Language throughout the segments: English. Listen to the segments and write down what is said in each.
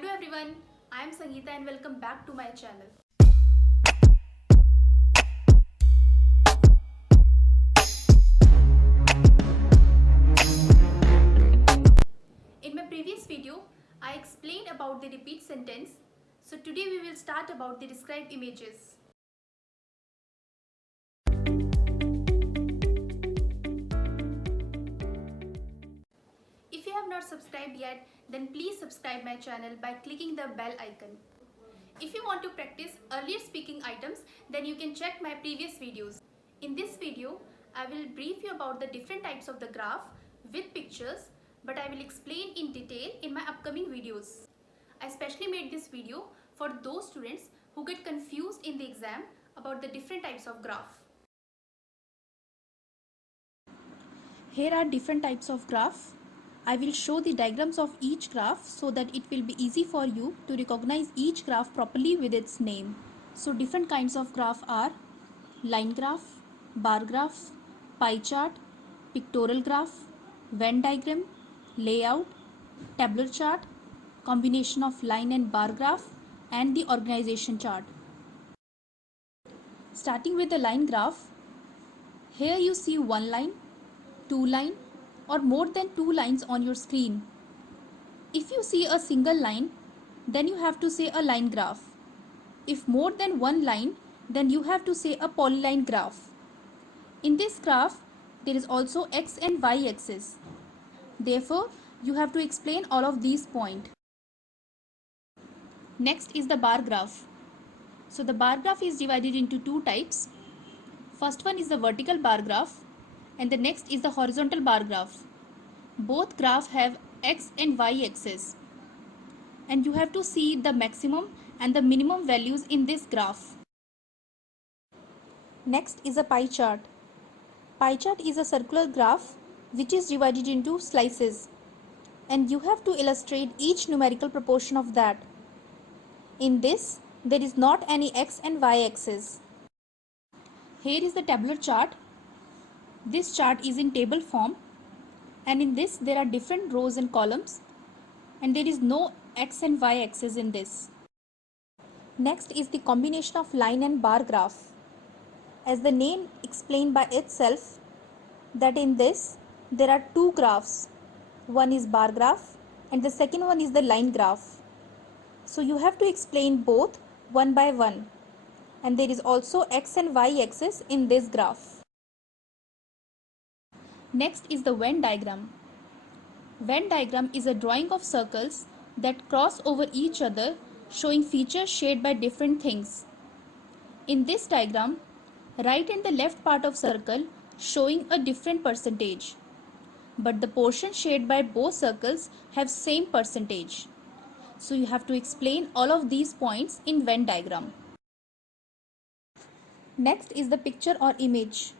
Hello everyone, I am Sangeeta and welcome back to my channel. In my previous video, I explained about the repeat sentence. So today we will start about the described images. If you have not subscribed yet, then please subscribe my channel by clicking the bell icon. If you want to practice earlier speaking items, then you can check my previous videos. In this video, I will brief you about the different types of the graph with pictures, but I will explain in detail in my upcoming videos. I specially made this video for those students who get confused in the exam about the different types of graph. Here are different types of graph. I will show the diagrams of each graph so that it will be easy for you to recognize each graph properly with its name. So different kinds of graph are line graph, bar graph, pie chart, pictorial graph, Venn diagram, layout, tabular chart, combination of line and bar graph, and the organization chart. Starting with the line graph, here you see one line, two line, or more than two lines on your screen. If you see a single line, then you have to say a line graph. If more than one line, then you have to say a polyline graph. In this graph, there is also x and y axis. Therefore, you have to explain all of these points. Next is the bar graph. So the bar graph is divided into two types. First one is the vertical bar graph and the next is the horizontal bar graph. Both graphs have x and y axis. And you have to see the maximum and the minimum values in this graph. Next is a pie chart. Pie chart is a circular graph which is divided into slices. And you have to illustrate each numerical proportion of that. In this, there is not any x and y axis. Here is the tabular chart. This chart is in table form and in this there are different rows and columns and there is no x and y axis in this. Next is the combination of line and bar graph. As the name explained by itself that in this there are two graphs. One is bar graph and the second one is the line graph. So you have to explain both one by one. And there is also x and y axis in this graph. Next is the Venn diagram. Venn diagram is a drawing of circles that cross over each other, showing features shared by different things. In this diagram, right and the left part of circle showing a different percentage. But the portion shared by both circles have same percentage. So you have to explain all of these points in Venn diagram. Next is the picture or image.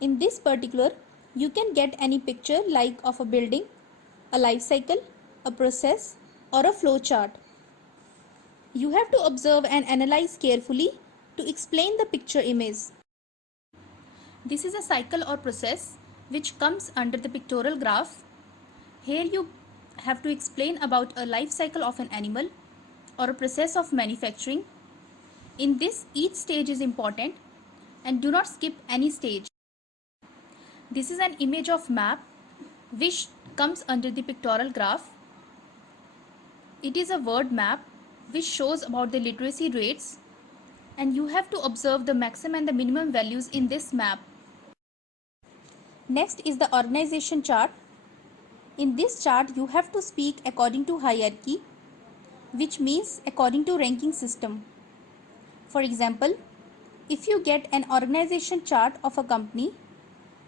In this particular, you can get any picture like of a building, a life cycle, a process, or a flow chart. You have to observe and analyze carefully to explain the picture image. This is a cycle or process which comes under the pictorial graph. Here you have to explain about a life cycle of an animal or a process of manufacturing. In this, each stage is important and do not skip any stage. This is an image of map which comes under the pictorial graph. It is a word map which shows about the literacy rates and you have to observe the maximum and the minimum values in this map. Next is the organization chart. In this chart, you have to speak according to hierarchy, which means according to ranking system. For example, if you get an organization chart of a company,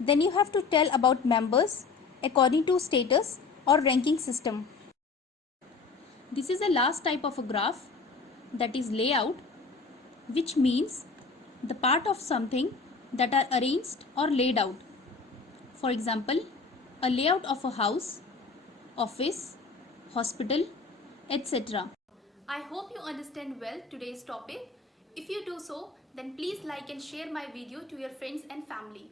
then you have to tell about members according to status or ranking system. This is the last type of a graph, that is layout, which means the part of something that are arranged or laid out. For example, a layout of a house, office, hospital, etc. I hope you understand well today's topic. If you do so, then please like and share my video to your friends and family.